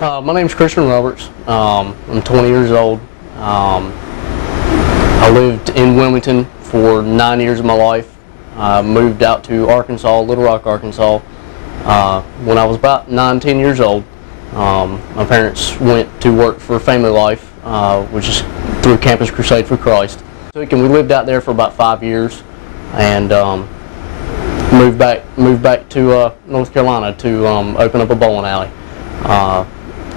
My name's Christian Roberts. I'm 20 years old. I lived in Wilmington for 9 years of my life. I moved out to Arkansas, Little Rock, Arkansas, when I was about 9-10 years old. My parents went to work for Family Life, which is through Campus Crusade for Christ. And we lived out there for about 5 years, and moved back to North Carolina to open up a bowling alley,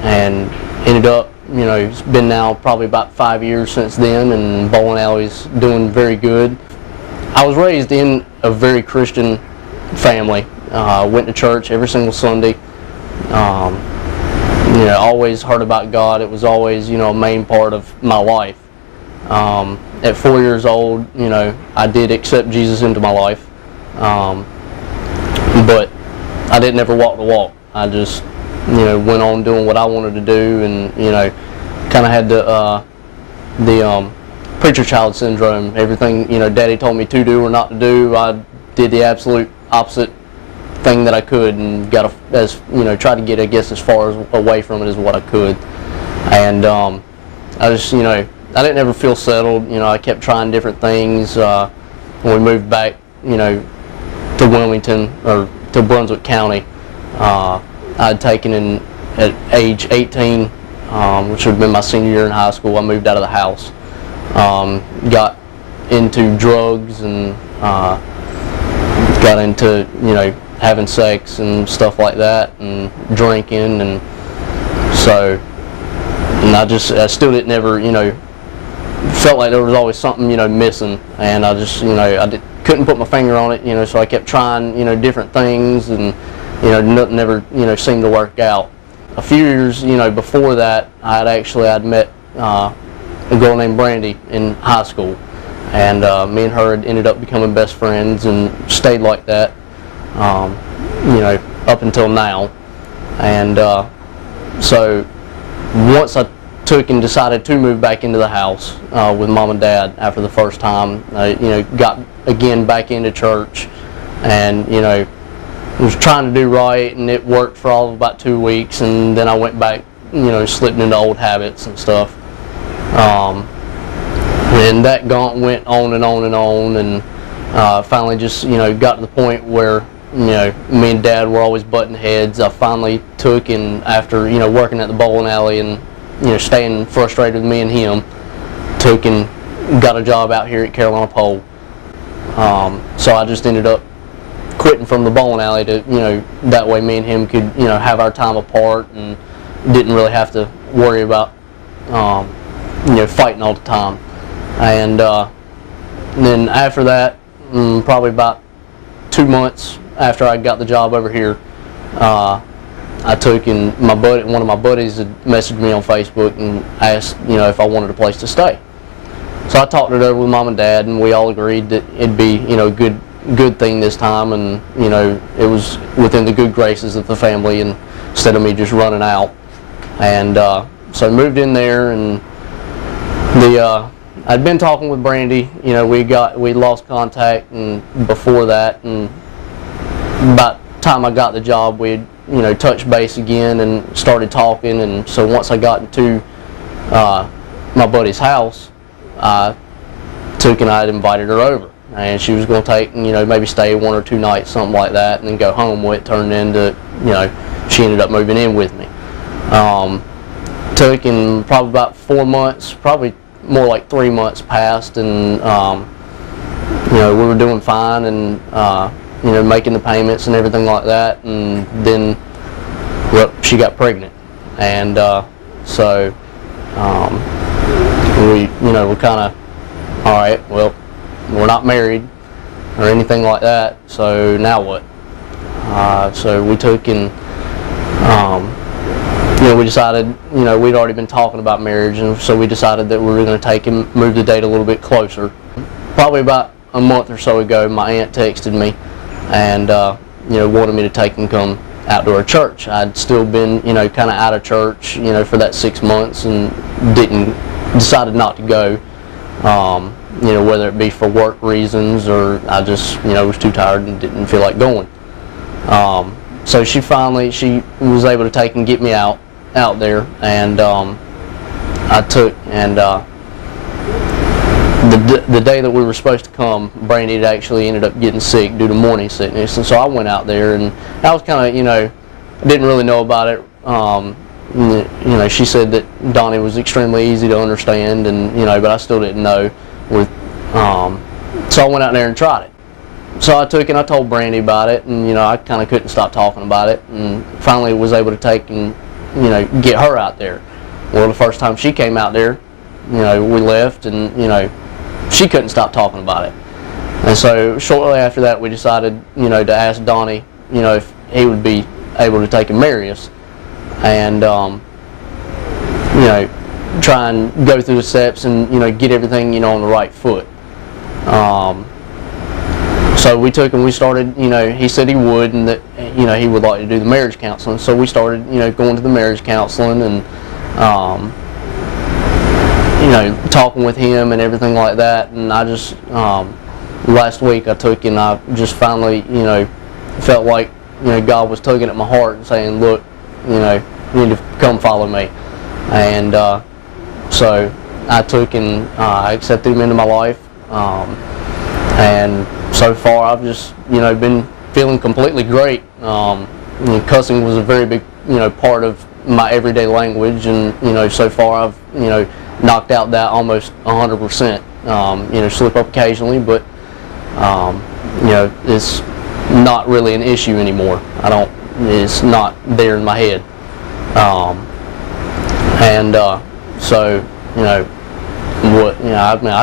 and ended up, it's been now probably about 5 years since then, and bowling alley's doing very good. I was raised in a very Christian family. Went to church every single Sunday. Always heard about God. It was always, a main part of my life. At 4 years old, I did accept Jesus into my life. But I didn't ever walk the walk. I just, went on doing what I wanted to do, and, kind of had the preacher child syndrome. Everything, Daddy told me to do or not to do, I did the absolute opposite thing that I could, and got tried to get, I guess, as far away from it as what I could. And I just, I didn't ever feel settled. I kept trying different things. When we moved back, to Wilmington, or to Brunswick County, I'd taken at age 18, which would have been my senior year in high school, I moved out of the house. Got into drugs and got into, having sex and stuff like that, and drinking, and so, and I still didn't ever, felt like there was always something, missing, and I just, couldn't put my finger on it, so I kept trying, different things, and, nothing ever, seemed to work out. A few years, before that, I'd met a girl named Brandy in high school, and me and her had ended up becoming best friends and stayed like that, up until now. And so once I took and decided to move back into the house with Mom and Dad after the first time, I got again back into church, and was trying to do right, and it worked for all of about 2 weeks, and then I went back, slipping into old habits and stuff. And that went on and on and on, and finally just, got to the point where, me and Dad were always butting heads. I finally took, and after, working at the bowling alley and, staying frustrated with me and him, took and got a job out here at Carolina Pole. So I just ended up quitting from the bowling alley to, that way me and him could, have our time apart, and didn't really have to worry about, fighting all the time. And then after that, probably about 2 months after I got the job over here, I took, and one of my buddies had messaged me on Facebook and asked, if I wanted a place to stay. So I talked it over with Mom and Dad, and we all agreed that it'd be, a good thing this time, and it was within the good graces of the family, and instead of me just running out. And so I moved in there, and I'd been talking with Brandy. We lost contact, and before that, and about the time I got the job, we'd touched base again and started talking. And so once I got into my buddy's house, I took and I'd invited her over, and she was going to take, maybe stay 1 or 2 nights, something like that, and then go home. Well, it turned into, she ended up moving in with me. Took, and probably about 4 months, probably more like 3 months passed, and we were doing fine, and making the payments and everything like that, and then, well, she got pregnant, and so we're kind of, all right, well, we're not married or anything like that, so now what? So we took, and we decided, we'd already been talking about marriage, and so we decided that we were going to take and move the date a little bit closer. Probably about a month or so ago, my aunt texted me, and wanted me to take and come out to our church. I'd still been, kind of out of church, for that 6 months, and decided not to go. Whether it be for work reasons, or I just, was too tired and didn't feel like going. So she was able to take and get me out, out there, and I took and the day that we were supposed to come, Brandy had actually ended up getting sick due to morning sickness, and so I went out there, and I was kind of, didn't really know about it. She said that Donnie was extremely easy to understand, and but I still didn't know. So I went out there and tried it. So I took and I told Brandy about it, and I kind of couldn't stop talking about it, and finally was able to take and get her out there. Well, the first time she came out there, we left, and she couldn't stop talking about it. And so shortly after that, we decided to ask Donnie if he would be able to take and marry us, and try and go through the steps and get everything on the right foot. So we took and we started, he said he would, and that he would like to do the marriage counseling. So we started going to the marriage counseling, and talking with him and everything like that. And I just last week I took and I just finally felt like God was tugging at my heart and saying, look, you need to come follow me. And so I took and I accepted him into my life, and so far I've just been feeling completely great. Cussing was a very big part of my everyday language, and so far I've knocked out that almost 100%. Slip up occasionally, but it's not really an issue anymore. It's not there in my head. So I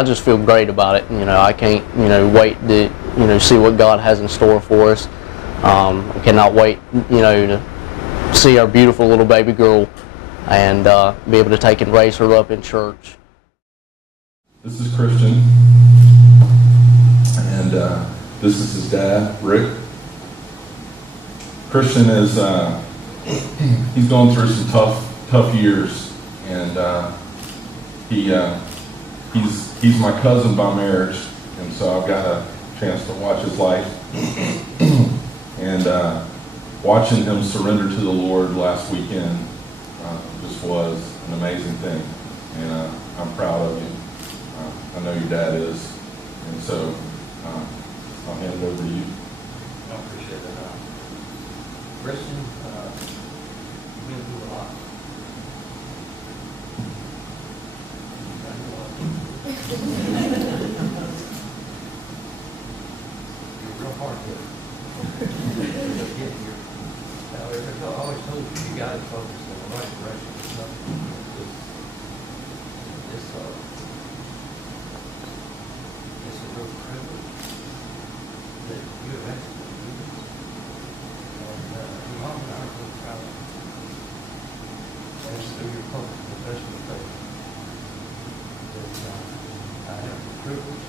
just feel great about it. I can't wait to see what God has in store for us. I cannot wait to see our beautiful little baby girl and be able to take and raise her up in church. This is Christian, and this is his dad, Rick. Christian is he's going through some tough years, and he's my cousin by marriage, and so I've got a chance to watch his life, and watching him surrender to the Lord last weekend just was an amazing thing, and I'm proud of you. I know your dad is, and so I'll hand it over to you. I appreciate that. Christian, you've been through a lot. You're real hard to get here. I always told you got to focus in the right direction. It's a real privilege that you have asked me to do this. And your mom and I are really proud of you. And it's through your public profession of faith that I have the privilege